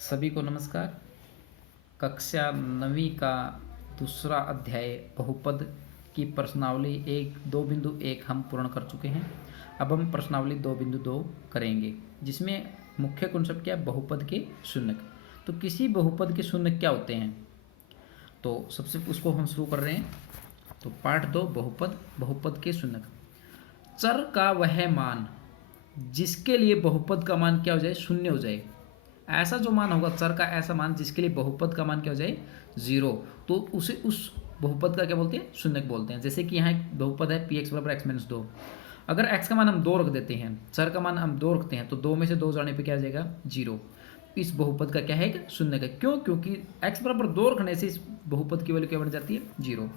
सभी को नमस्कार। कक्षा 9वीं का दूसरा अध्याय बहुपद की प्रश्नावली 2.1 हम पूर्ण कर चुके हैं। अब हम प्रश्नावली 2.2 करेंगे, जिसमें मुख्य कॉन्सेप्ट क्या है, बहुपद के शून्यक। तो किसी बहुपद के शून्यक क्या होते हैं, तो सबसे उसको हम शुरू कर रहे हैं। तो पार्ट 2, बहुपद के शून्यक। चर का वह मान जिसके लिए बहुपद का मान क्या हो जाए, शून्य हो जाए। ऐसा जो मान होगा चर का, ऐसा मान जिसके लिए बहुपद का मान क्या हो जाए, 0, तो उसे उस बहुपद का क्या बोलते हैं, शून्यक बोलते हैं। जैसे कि यहाँ एक बहुपद है px बराबर x-2। अगर x का मान हम 2 रख देते हैं, चर का मान हम 2 रखते हैं, तो 2 में से 2 जाने पे क्या आ जाएगा, 0। इस बहुपद का क्या है, एक शून्यक है। क्यों? क्योंकि x बराबर 2 रखने से इस बहुपद की वैल्यू क्या बन जाती है, 0।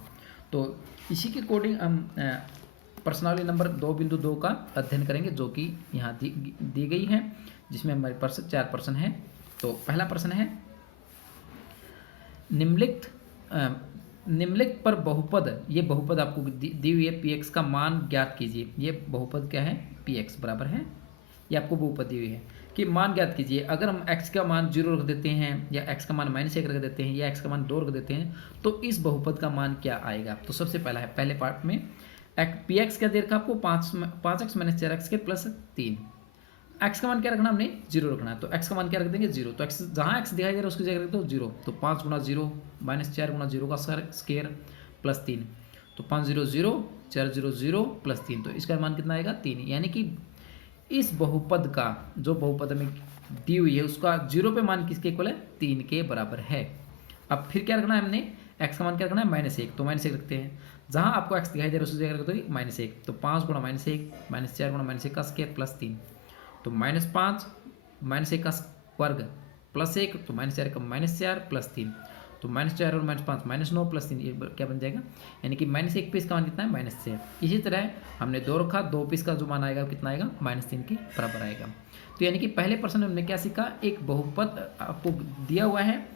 तो इसी के अकॉर्डिंग हम प्रश्नावली नंबर 2.2 का अध्ययन करेंगे, जो कि यहाँ दी गई है, जिसमें हमारे पास 4 प्रश्न है। तो पहला प्रश्न है, निम्नलिखित पर बहुपद, ये बहुपद आपको दी हुई है, px का मान ज्ञात कीजिए। ये बहुपद क्या है, px बराबर है, ये आपको बहुपद दी हुई है कि मान ज्ञात कीजिए। अगर हम x का मान 0 रख देते हैं, या x का मान -1 रख देते हैं, या x का मान 2 रख देते हैं, तो इस बहुपद का मान क्या आएगा। तो सबसे पहला है, पहले पार्ट में px क्या दे रखा आपको, 5x - 4x² + 3। x का मान क्या रखना, हमने 0 रखना है, तो x का मान क्या रख देंगे, 0। तो x जहाँ x दिखाई दे रहा है उसकी जगह रख दो 0। तो 5 × 0 -4 × 0 का स्क्वायर +3। तो 5 0 0, 4 0 0 +3, तो इसका मान कितना आएगा, 3। यानी कि इस बहुपद का, जो बहुपद में दी हुई है, उसका 0 पे मान किसके इक्वल है, 3 के बराबर है। अब फिर क्या रखना है हमने, x का मान क्या रखना है, -1, तो -1 रखते हैं। जहाँ आपको x दिखाई दे रहा है उसकी जगह रख दो -1। तो 5 × -1 -4 × -1 का स्क्वायर +3। तो -5 -1 का वर्ग +1, तो -4 का -4 +3। तो -4 और -5 -9 +3, ये क्या बन जाएगा, यानी कि -1 पे इसका मान कितना है, -6। इसी तरह हमने 2 रखा, 2 पे इसका जो मान आएगा कितना आएगा, -3 के बराबर आएगा। तो यानी कि पहले प्रश्न में हमने क्या सीखा, एक बहुपद आपको दिया हुआ है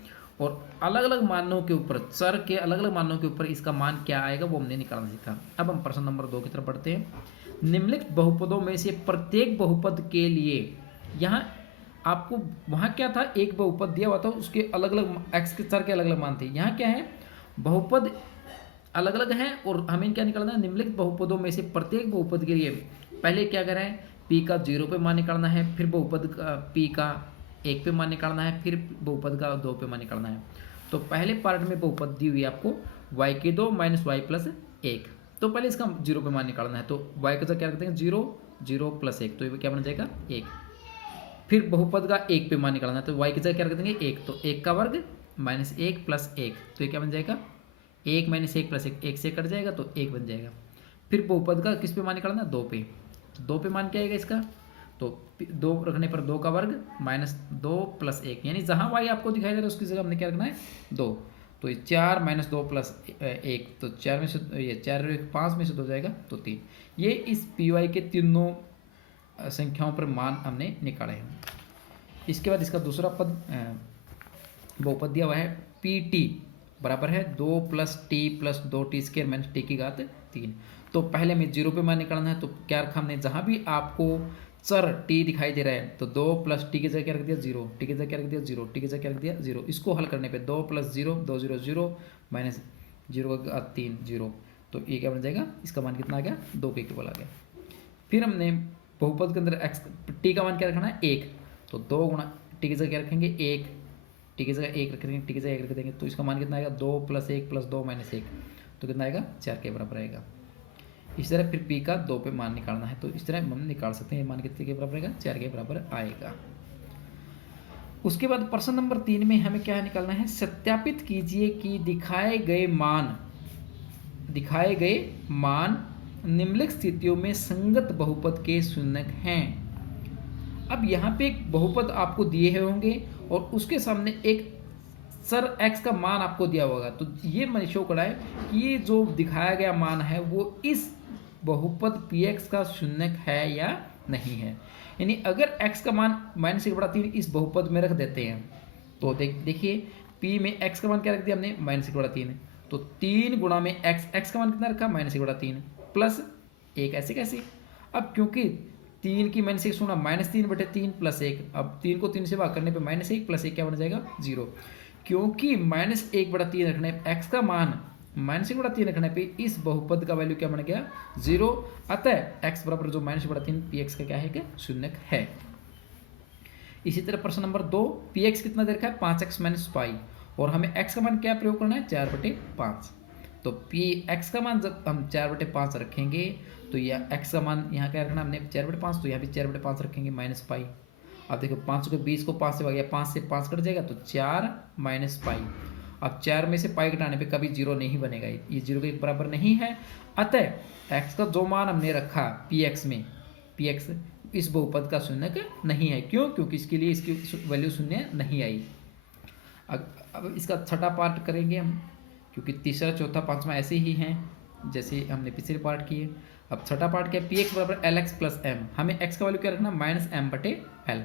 और अलग अलग मानों के ऊपर, चर के अलग अलग मानों के ऊपर इसका मान क्या आएगा वो हमने निकालना सीखा। अब हम प्रश्न नंबर 2 की तरफ बढ़ते हैं। निम्नलिखित बहुपदों में से प्रत्येक बहुपद के लिए, यहाँ आपको वहाँ क्या था, एक बहुपद दिया हुआ था, उसके अलग अलग एक्स के चर के अलग अलग मान थे। यहाँ क्या है, बहुपद अलग अलग हैं और हमें क्या निकालना है, निम्नलिखित बहुपदों में से प्रत्येक बहुपद के लिए पहले क्या करें, p का 0 पे मान निकालना है, फिर बहुपद का p का 1 पे मान निकालना है, फिर बहुपद का 2 पे मान निकालना है। तो पहले पार्ट में बहुपद दी हुई है आपको y2 - y + 1। तो पहले इसका 0 पे मान निकालना है, तो y का क्या रख देंगे, 0 0 + 1, तो ये क्या बन जाएगा, 1। फिर बहुपद का 1 पे मान निकालना है, तो y की जगह क्या रख देंगे, 1। तो 1 का वर्ग -1 + 1, तो ये क्या बन जाएगा, 1 - 1 + 1, 1 से कट जाएगा तो 1 बन जाएगा। फिर बहुपद का किस पे मान निकालना है, 2 पे। तो 2 पे मान क्या आएगा इसका, तो 2 रखने पर 2 का वर्ग -2 + 1, यानी जहाँ y आपको दिखाई दे रहा है उसकी जगह हमने क्या रखना है, 2। तो ये 4 - 2 + 1, तो 4 में से ये 4 और 1 5 में से 2 जाएगा तो 3। ये इस पी वाई के तीनों संख्याओं पर मान हमने निकाले हैं। इसके बाद इसका दूसरा पद बहुपद दिया हुआ है, पी टी बराबर है 2 + t + 2t² - t की घात 3। तो पहले में 0 पे मान निकालना है, तो क्या रखा हमने, जहाँ भी आपको चर t दिखाई दे रहा है, तो 2 + t की जगह क्या रख दिया, 0, t की जगह क्या रख दिया, 0, t की जगह क्या रख दिया, 0। इसको हल करने पे 2 + 0 2 0 0 -0 का 3 0, तो ये क्या बन जाएगा, इसका मान कितना आ गया, 2 के इक्वल आ गया। फिर हमने बहुपद के अंदर x t का मान क्या रखना है, 1। तो 2 × t की जगह क्या रखेंगे, 1, t की जगह 1 रख देंगे, t की जगह 1 रख देंगे, तो इसका मान कितना आएगा, 2 + 1 + 2 - 1, तो कितना आएगा, 4 के बराबर आएगा। इस तरह फिर p का 2 पे मान निकालना है, तो इस तरह हम निकाल सकते हैं, मान कितने के बराबर आएगा, 4 के बराबर आएगा। उसके बाद प्रश्न नंबर 3 में हमें क्या निकालना है, सत्यापित कीजिए कि दिखाए गए मान निम्नलिखित स्थितियों में संगत बहुपद के शून्यक हैं। अब यहाँ पे एक बहुपद आपको दिए हुए होंगे और उसके सामने एक चर x का मान आपको दिया होगा, तो ये मैंने शो करा है कि ये जो दिखाया गया मान है वो इस बहुपद px का शून्यक है या नहीं है। यानी अगर x का मान -1/3 इस बहुपद में रख देते हैं, तो देखिए p में x का मान क्या रख दिया हमने, -1/3, तो 3 गुणा में x का मान कितना रखा, -1/3 + 1, ऐसे कैसे। अब क्योंकि 3 की माइनस 1 गुणा -3/3 प्लस 1। अब 3 को 3 से भाग करने पे -1 प्लस 1 क्या बन जाएगा 0, क्योंकि -1/3 रखने x का मान -1/3 रखने पे इस बहुपद का वैल्यू क्या बन गया 0। अतः x बराबर जो -1/3 px का क्या है कि शून्य है। इसी तरह प्रश्न नंबर 2, px कितना दे रखा है 5x - पाई, और हमें x का मान क्या प्रयोग करना है 4/5। तो px का मान जब हम 4/5 रखेंगे तो यह x का मान यहाँ क्या रखना हमने 4/5, तो यहाँ भी 4/5 रखेंगे माइनस पाई। अब देखो 5 को 20 को 5 से भाग, 5 से 5 कट जाएगा तो 4 माइनस पाई। अब 4 में से पाई घटाने पे कभी जीरो नहीं बनेगा, ये जीरो के बराबर नहीं है। अतः x का जो मान हमने रखा px में, px इस बहुपद का शून्य नहीं है। क्यों? क्योंकि इसके लिए इसकी वैल्यू शून्य नहीं आई। अब इसका छठा पार्ट करेंगे हम, क्योंकि तीसरा चौथा पांचवा ऐसे ही हैं जैसे हमने पिछले पार्ट किए। अब छठा पार्ट क्या है, px बराबर lx प्लस m। हमें x का वैल्यू क्या रखना -m/l।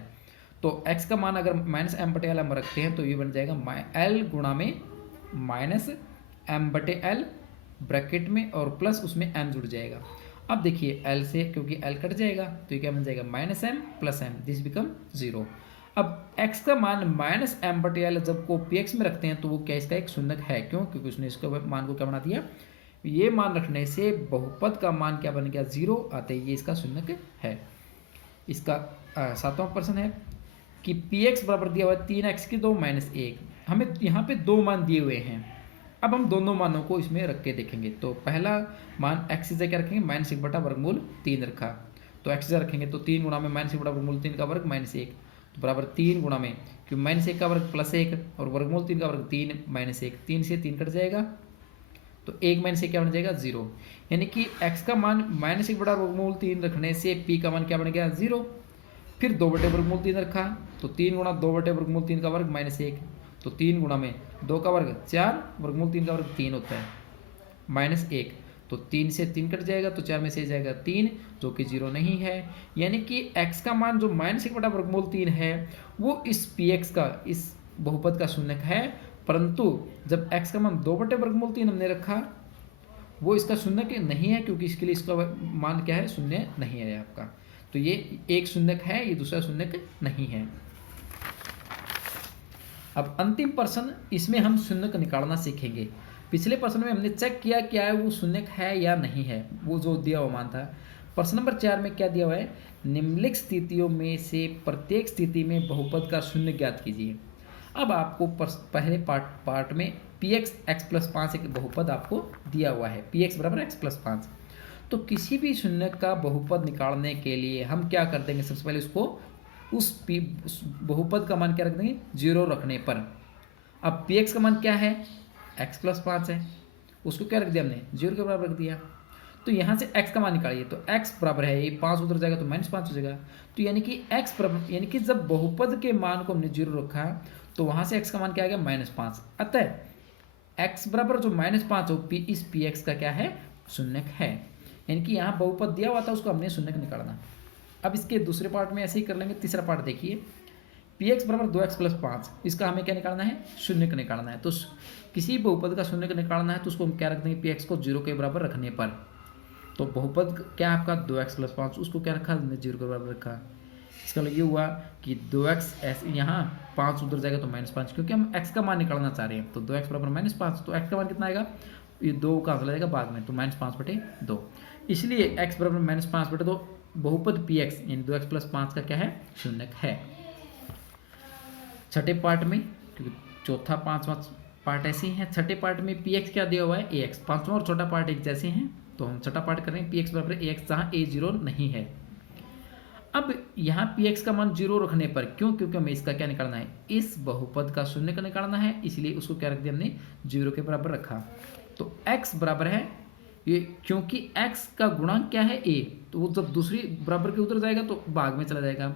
तो x का मान अगर -m/l हम रखते हैं तो ये बन जाएगा l गुणा में -m/l ब्रैकेट में और प्लस उसमें m जुड़ जाएगा। अब देखिए l से क्योंकि l कट जाएगा तो ये क्या बन जाएगा -m plus m, this become 0। अब x का मान -m/l जब को px में रखते हैं तो वो क्या इसका एक शून्य है। क्यों? क्योंकि उसने इसका मान को क्या बना दिया, ये मान रखने से बहुपद का मान क्या बन गया 0, आते ये इसका शून्य है। इसका सातवां प्रश्न है कि px बराबर दिया हुआ है 3x³ - 1। हमें यहाँ पे दो मान दिए हुए हैं। अब हम दोनों मानों को इसमें रख के देखेंगे। तो पहला मान x से क्या रखेंगे -1/3 रखा, तो x से रखेंगे तो 3 गुणा में -1/3 का वर्ग -1, तो बराबर 3 गुणा में क्योंकि -1 का वर्ग +1 और वर्गमूल 3 का वर्ग 3 -1, 3 से 3 कट जाएगा तो 1 - 1 क्या बन जाएगा 0। यानी कि x का मान -1/3 रखने से p का मान क्या बन गया 0। फिर 2/3 रखा तो 3 गुणा 2/3 का वर्ग -1, तो 3 गुणा में 2 का वर्ग 4, वर्गमूल 3 का वर्ग 3 होता है -1, तो 3 से 3 कट जाएगा तो 4 में से जाएगा 3, जो कि 0 नहीं है। यानी कि x का मान जो -1/3 है वो इस px का इस बहुपद का शून्य है, परंतु जब x का मान 2/3 हमने रखा वो इसका शून्य नहीं है, क्योंकि इसके लिए इसका मान क्या है शून्य नहीं है आपका। तो ये एक शून्य है, ये दूसरा शून्य नहीं है। अब अंतिम प्रश्न, इसमें हम शून्य निकालना सीखेंगे। पिछले प्रश्न में हमने चेक किया क्या है वो शून्य है या नहीं है, वो जो दिया हुआ मान था। प्रश्न नंबर 4 में क्या दिया हुआ है, निम्नलिखित स्थितियों में से प्रत्येक स्थिति में बहुपद का शून्य ज्ञात कीजिए। अब आपको पहले पार्ट में px x+5 एक बहुपद आपको दिया हुआ है, px बराबर x+5। तो किसी भी शून्य का बहुपद निकालने के लिए हम क्या कर देंगे, सबसे पहले उसको उस बहुपद का मान क्या रख देंगे 0 रखने पर। अब px का मान क्या है x+5 है, उसको क्या रख दिया हमने 0 के बराबर रख दिया। तो यहाँ से x का मान निकालिए, तो x बराबर है, ये 5 उधर जाएगा तो -5 हो जाएगा। तो यानी कि x बराबर, यानी कि जब बहुपद के मान को हमने 0 रखा तो वहाँ से x का मान क्या आ गया -5। अतः x बराबर जो -5 हो इस px का क्या है शून्य है। यानी कि यहाँ बहुपद दिया हुआ था उसको हमने शून्य निकालना। अब इसके दूसरे पार्ट में ऐसे ही कर लेंगे। तीसरा पार्ट देखिए, px बराबर 2x+5, इसका हमें क्या निकालना है शून्य का निकालना है। तो किसी बहुपद का शून्य का निकालना है तो उसको हम क्या रख देंगे px को 0 के बराबर रखने पर। तो बहुपद क्या आपका 2x+5, उसको क्या रखा हमने 0 के बराबर रखा। इसका मतलब ये हुआ कि 2x यहाँ 5 उधर जाएगा तो -5, क्योंकि हम x का मान निकालना चाह रहे हैं। तो 2x बराबर -5, तो x का मान कितना आएगा, ये 2 का आंसर जाएगा बाद में, तो -5/2। इसलिए x बराबर -5/2 बहुपद px यानी 2x+5 का क्या है शून्य है। छठे पार्ट में, क्योंकि चौथा पांचवा पार्ट ऐसे ही है, छठे पार्ट में px क्या दिया हुआ है ax, पांचवा और छोटा पार्ट एक जैसे हैं, तो हम छठा पार्ट कर रहे हैं px बराबर ax जहाँ a 0 नहीं है। अब यहाँ px का मान 0 रखने पर, क्यों, क्योंकि हमें इसका क्या निकालना है इस बहुपद का शून्य का निकालना है, इसलिए उसको क्या रख दिया हमने 0 के बराबर रखा। तो x बराबर है ये, क्योंकि x का गुणांक क्या है a, तो वो जब दूसरी बराबर के उधर जाएगा तो भाग में चला जाएगा,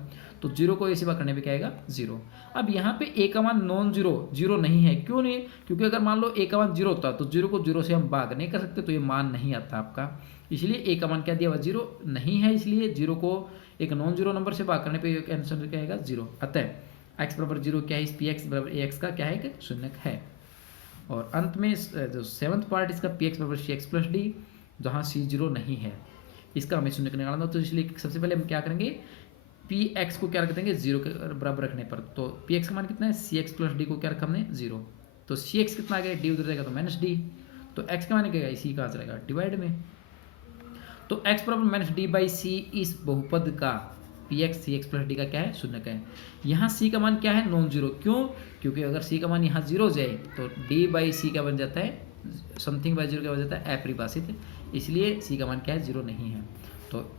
तो 0 को a से भाग करने पे क्या आएगा 0। अब यहाँ पे a का मान नॉन जीरो नहीं है, क्यों नहीं, क्योंकि अगर मान लो a का मान 0 होता तो 0 को 0 से हम भाग नहीं कर सकते, तो ये मान नहीं आता आपका। इसलिए a का मान क्या दिया हुआ 0 नहीं है, इसलिए 0 को एक नॉन जीरो नंबर से भाग करने पर आंसर क्या आएगा 0। अतः x बराबर 0 क्या है, इस px बराबर ax का क्या है कि शून्य है। और अंत में जो 7th पार्ट इसका px बराबर cx+d, जहाँ c 0 नहीं है। इसका हमें शून्य का निकालना था, तो इसलिए सबसे पहले हम क्या करेंगे, पी एक्स को क्या रख देंगे 0 के बराबर रखने पर। तो पी एक्स का मान कितना है, सी एक्स प्लस डी को क्या रखा हमने 0, तो सी एक्स कितना आ गया, डी उधर जाएगा तो माइनस डी, तो एक्स का मान क्या इसी का आ जाएगा डिवाइड में। तो एक्स बराबर माइनस डी बाई सी इस बहुपद का पी एक्स सी एक्स प्लस डी का क्या है, शून्य का है। यहाँ सी का मान क्या है, नॉन जीरो, क्यों, क्योंकि अगर सी का मान यहाँ जीरो हो जाए तो डी बाई सी क्या बन जाता है, समथिंग बाई जीरो क्या बन जाता है, अपरिभाषित, इसलिए सी का मान क्या है, जीरो नहीं है। तो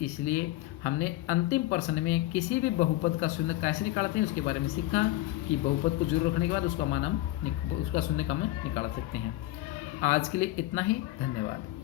इसलिए हमने अंतिम प्रश्न में किसी भी बहुपद का शून्य कैसे निकालते हैं उसके बारे में सीखा, कि बहुपद को जीरो रखने के बाद उसका मान हम उसका शून्य का हम निकाल सकते हैं। आज के लिए इतना ही, धन्यवाद।